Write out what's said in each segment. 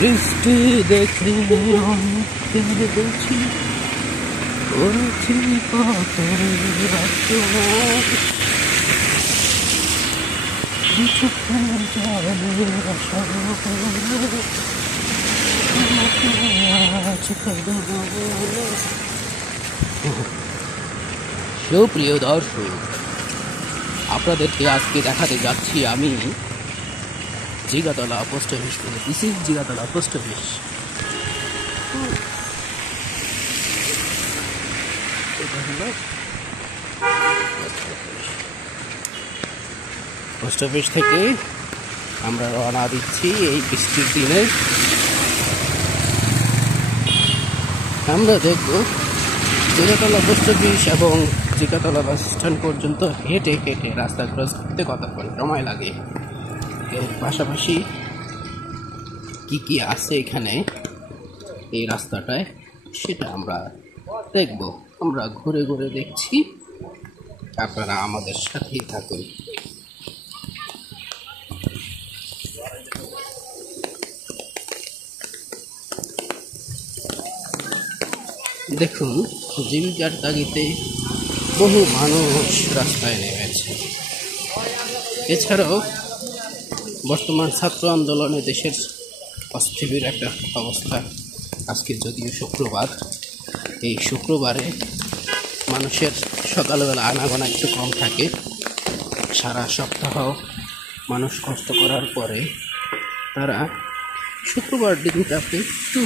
বৃষ্টি দেখে দেখছি করেছি কত সুপ্রিয় দর্শক, আপনাদেরকে আজকে দেখাতে যাচ্ছি আমি জিগাতলা পোস্ট অফিস থেকে। This is Jigatola post office. Post office থেকে আমরা রওনা দিচ্ছি এই বৃষ্টির দিনে। আমরা দেখব জিগাতলা পোস্ট অফিস এবং জিগাতলা বাস স্ট্যান্ড পর্যন্ত হেঁটে হেঁটে রাস্তা ক্রস করতে কতক্ষণ সময় লাগে, এর পাশাপাশি কি কি আছে এখানে এই রাস্তাটায় সেটা আমরা দেখব। আমরা ঘুরে ঘুরে দেখছি, আপনারা আমাদের সাথেই থাকুন। দেখুন, জীবিকার তাগিদে বহু মানুষ রাস্তায় নেমেছে। এছাড়াও বর্তমান ছাত্র আন্দোলনে দেশের অস্থির একটা অবস্থা। আজকে যদিও শুক্রবার, এই শুক্রবারে মানুষের সকালবেলা আনাগোনা একটু কম থাকে। সারা সপ্তাহ মানুষ কষ্ট করার পরে তারা শুক্রবার দিনটাতে একটু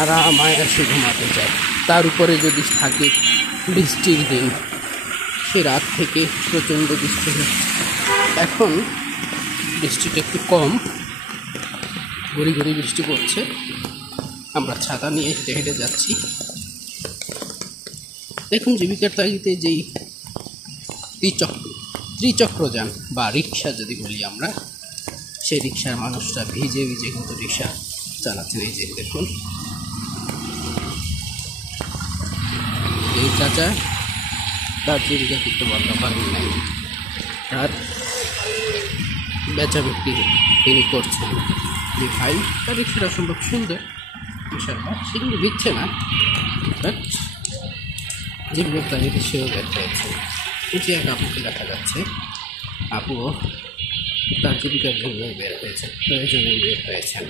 আরাম আয়াসে ঘুমাতে চায়। তার উপরে যদি থাকে বৃষ্টির দিন, সে রাত থেকে প্রচণ্ড বৃষ্টি হচ্ছে। এখন বৃষ্টিটা একটু কম, ঘুরি ঘুরি বৃষ্টি পড়ছে। আমরা ছাতা নিয়ে হেঁটে হেঁটে যাচ্ছি। দেখুন, জীবিকার তাগিদে যেই ত্রিচক্রযান বা রিক্সা যদি বলি আমরা, সেই রিক্সার মানুষরা ভিজে ভিজে কিন্তু রিক্সা চালাচ্ছেন। এই যে দেখুন, এই চাচা তার জীবিকা কিন্তু বন্ধ করেন নাই, তার বেচা বিক্রি তিনি করছেন। ভাই তার রিক্সাটা সম্ভব সুন্দর, সেগুলো দিচ্ছে না, বাট জীবিকার তাগিদে সেও বের হয়েছে। এটি এক আপুকে দেখা যাচ্ছে, আপুও তার জীবিকার জন্য বের হয়েছে, প্রয়োজনে বের হয়েছেন।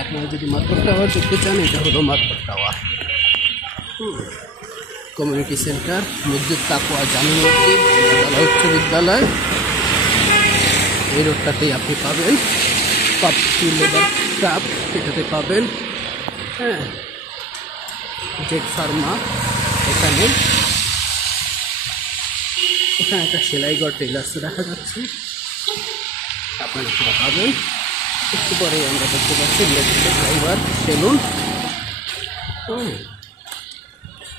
আপনারা যদি মাতবর টাওয়ার দেখতে চান, এটা হলো মাতবর টাওয়ার কমিউনিটি সেন্টার, মসজিদ তাকওয়া জামি মসজিদ, উচ্চ বিদ্যালয়। এই রোডটাতেই আপনি পাবেন লেবার ক্রাফট, এটাতে পাবেন। হ্যাঁ, জেড ফার্মা, এখানে একটা সেলাইঘর টেলার্স দেখা যাচ্ছে, আপনারা সেটা পাবেন। একটু পরে আমরা দেখতে পাচ্ছি ড্রাইভার সেলুন।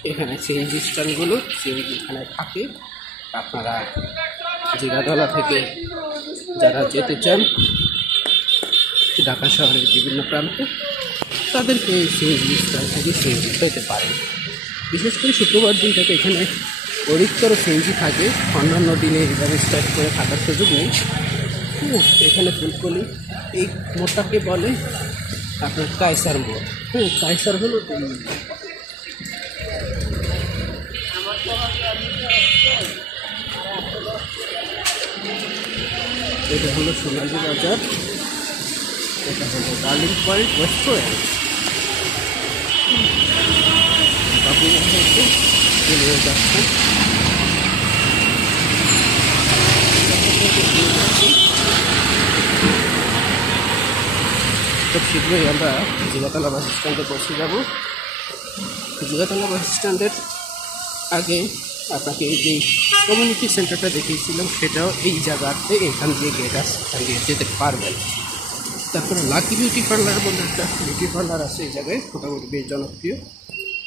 এখানে সিএনজি স্ট্যান্ডগুলো, সিএনজি এখানে থাকে। আপনারা জিগাতলা থেকে যারা যেতে চান ঢাকা শহরের বিভিন্ন প্রান্তে, তাদেরকে এই সিএনজি স্ট্যান্ড থেকে সিএনজি পেতে পারেন। বিশেষ করে শুক্রবার দিনটাতে এখানে অধিকতর সিএনজি থাকে, অন্যান্য দিনে এইভাবে স্টার্ট করে থাকার সুযোগ নেই। এখানে ফুলকলি, এই মোড়টাকে বলে আপনার কায়সার মোড়। কায়সার হলো এটা হলো সোনালী বাজার, এটা হলো ডার্লিং পয়েন্ট রেস্টুরেন্ট। বাবু হচ্ছে চলে যাচ্ছেন। খুব শীঘ্রই আমরা জিগাতলা বাস স্ট্যান্ডে পৌঁছে যাব। জিগাতলা বাস স্ট্যান্ডের আগে আপনাকে এই যে কমিউনিটি সেন্টারটা দেখিয়েছিলাম, সেটাও এই জায়গাতে, এখান দিয়ে গেট আছে, এখান দিয়ে যেতে পারবেন। তারপরে লাকি বিউটি পার্লার বলে একটা বিউটি পার্লার আছে এই জায়গায়, মোটামুটি বেশ জনপ্রিয়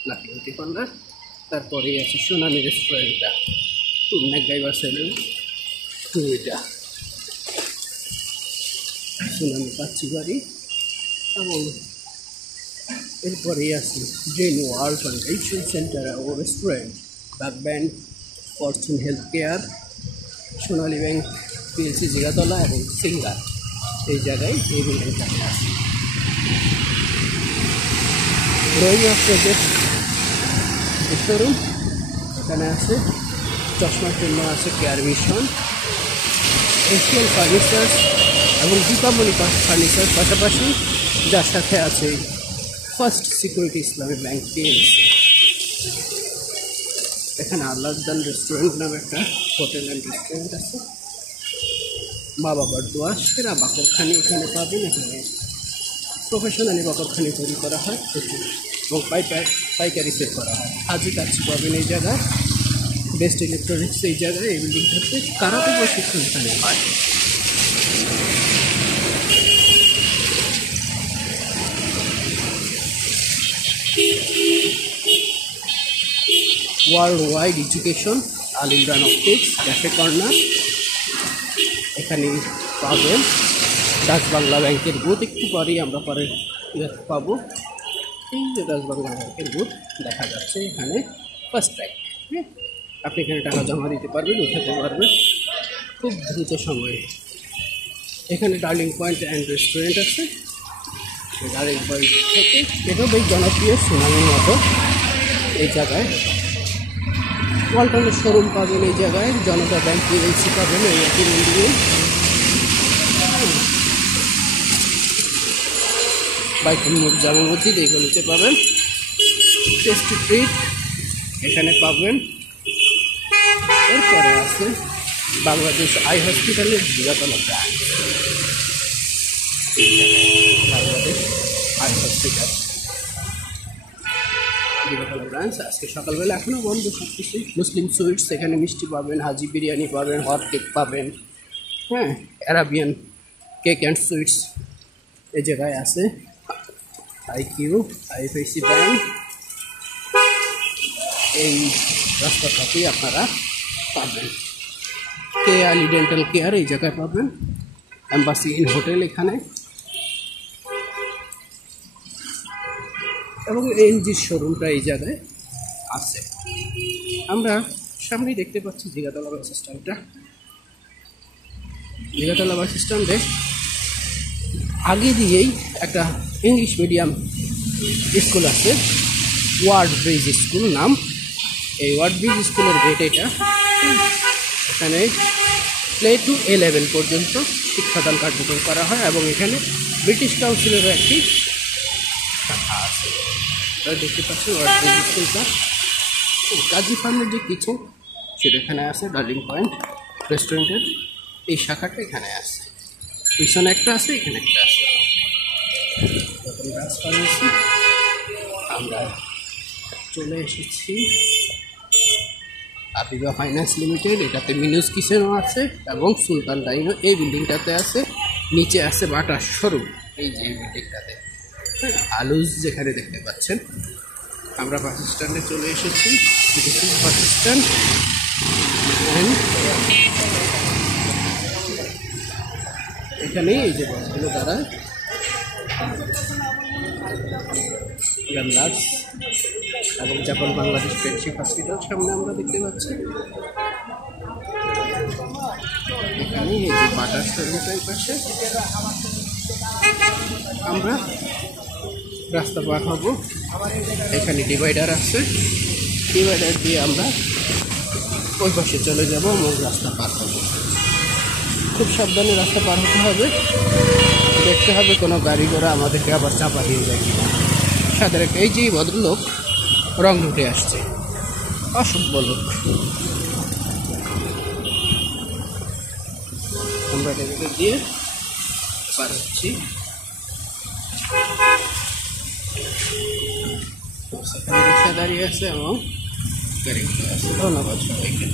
লাকি বিউটি পার্লার। তারপরেই আছে সুনামি রেস্টুরেন্টটা, ম্যাকগাইভার সেলুন, এটা সুনামি কাচ্চি বাড়ি। এবং এরপরেই আছে জেনু আর্ট কনভেনশন সেন্টার ও restaurant, back band, fortune health care, Sonali bank PLC Jigatola এবং সিঙ্গার এই জায়গায় এই বিল্ডিংটা আছে। রোহিণী অফ্রোজের শোরুম, এখানে আছে চশমার জন্য আছে কেয়ার মিশন, এশিয়ান ফার্নিচার এবং দীপাবলি ফার্নিচার, পাশাপাশি যার সাথে আছে ফার্স্ট সিকিউরিটি ইসলামী ব্যাংক পিএলসি। এখানে আল্লাহদান রেস্টুরেন্ট নামে একটা হোটেল অ্যান্ড রেস্টুরেন্ট আছে। মা বাবার দোয়া, সেরা বাকরখানি এখানে পাবেন। এখানে প্রফেশনালি বাকরখানি তৈরি করা হয় এবং পাইকারি সেল করা হয়। হাজি কাজ পাবেন এই জায়গায়। বেস্ট ইলেকট্রনিক্স এই জায়গায়, এই বিল্ডিংটাতে কারাতে প্রশিক্ষণ এখানে হয়। ওয়ার্ল্ড ওয়াইড এডুকেশন, আল ইমরান অপটিক্স, ক্যাফে কর্নার, এখানে পাবেন ডাচ বাংলা ব্যাংকের বুথ। একটু পরেই আমরা পরে পাবো। এই যে ডাচ বাংলা ব্যাংকের বুথ দেখা যাচ্ছে, এখানে ফার্স্ট ব্যাংক। আপনি এখানে টাকা জমা দিতে পারবেন, উঠাতে পারবেন খুব দ্রুত সময়ে। এখানে ডার্লিং পয়েন্ট অ্যান্ড রেস্টুরেন্ট আছে। ডার্লিং পয়েন্ট থেকে এটাও বেশ জনপ্রিয়, সুনামের মতো। এই জায়গায় ওয়ালটনের শোরুম পাবেন, এই জায়গায় জনতা ব্যাংক পিএলসি পাবেন এই একই বিল্ডিংয়ে। বাইতুল মুখ জামে মসজিদ এইগুলিতে পাবেন। টেস্টি ট্রিট এখানে পাবেন। এরপরে আছে বাংলাদেশ আই হসপিটালের Jigatola branch. Bangladesh eye hospital Jigatola branch আজকে সকালবেলা এখনও বন্ধ সব কিছু। মুসলিম সুইটস, এখানে মিষ্টি পাবেন, হাজি বিরিয়ানি পাবেন, হট কেক পাবেন, হ্যাঁ, অ্যারাবিয়ান কেক অ্যান্ড সুইটস এই জায়গায় আছে। আইকিউ, আইএফআইসি ব্যাংক এই রাস্তাটাতেই আপনারা পাবেন। কে আলী ডেন্টাল কেয়ার এই জায়গায় পাবেন। এম্বাসি ইন হোটেল এখানে, এবং এনজির শোরুমটা এই জায়গায় আছে। আমরা সামনেই দেখতে পাচ্ছি জিগাতলা বাস স্ট্যান্ডটা। জিগাতলা বাস স্ট্যান্ডে আগে দিয়েই একটা ইংলিশ মিডিয়াম স্কুল আছে, ওয়ার্ড ব্রিজ স্কুল নাম। এই ওয়ার্ড ব্রিজ স্কুলের গেট এটা। এখানে প্লে টু এ লেভেল পর্যন্ত শিক্ষাদান কার্যক্রম করা হয় এবং এখানে ব্রিটিশ কাউন্সিলেরও একটি শাখা আছে। দেখতে পাচ্ছি ওয়ার্ড ব্রিজ স্কুলটা। গাজী ফার্মের যে কিচেন সেটা এখানে আছে। ডার্লিং পয়েন্ট রেস্টুরেন্টের এই শাখাটা এখানে আছে। পিছনে একটা আছে, এখানে একটা আছে। আমরা চলে এসেছি আবিবা ফাইন্যান্স লিমিটেড। এটাতে মিনুস কিচেনও আছে এবং সুলতান ডাইনও এই বিল্ডিংটাতে আছে। নিচে আছে বাটার শোরুম এই যে বিল্ডিংটাতে, হ্যাঁ, আলুজ যেখানে দেখতে পাচ্ছেন। আমরা বাস স্ট্যান্ডে চলে এসেছি। বাস স্ট্যান্ড এখানে এই যে বাসগুলো দাঁড়ায় গ্যামলার্স এবং জাপান বাংলাদেশ ফ্রেন্ডশিপ হসপিটাল সামনে আমরা দেখতে পাচ্ছি। এখানে এই যে বাটার শোরুমটার পাশে আমরা রাস্তা পার হব। এখানে ডিভাইডার আছে, ডিভাইডার দিয়ে আমরা ওই পাশে চলে যাব এবং রাস্তা পার হব। খুব সাবধানে রাস্তা পার হতে হবে, দেখতে হবে কোনো গাড়ি ঘোড়া আমাদেরকে আবার চাপা দিয়ে যায় কিনা। সাধারণত এই যে ভদ্রলোক রং উঠে আসছে, অসভ্য লোক। আমরা এদিকে দিয়ে পার হচ্ছি। রিক্সা দাঁড়িয়ে আছে এবং গাড়ি আছে। ধন্যবাদ সবাইকে।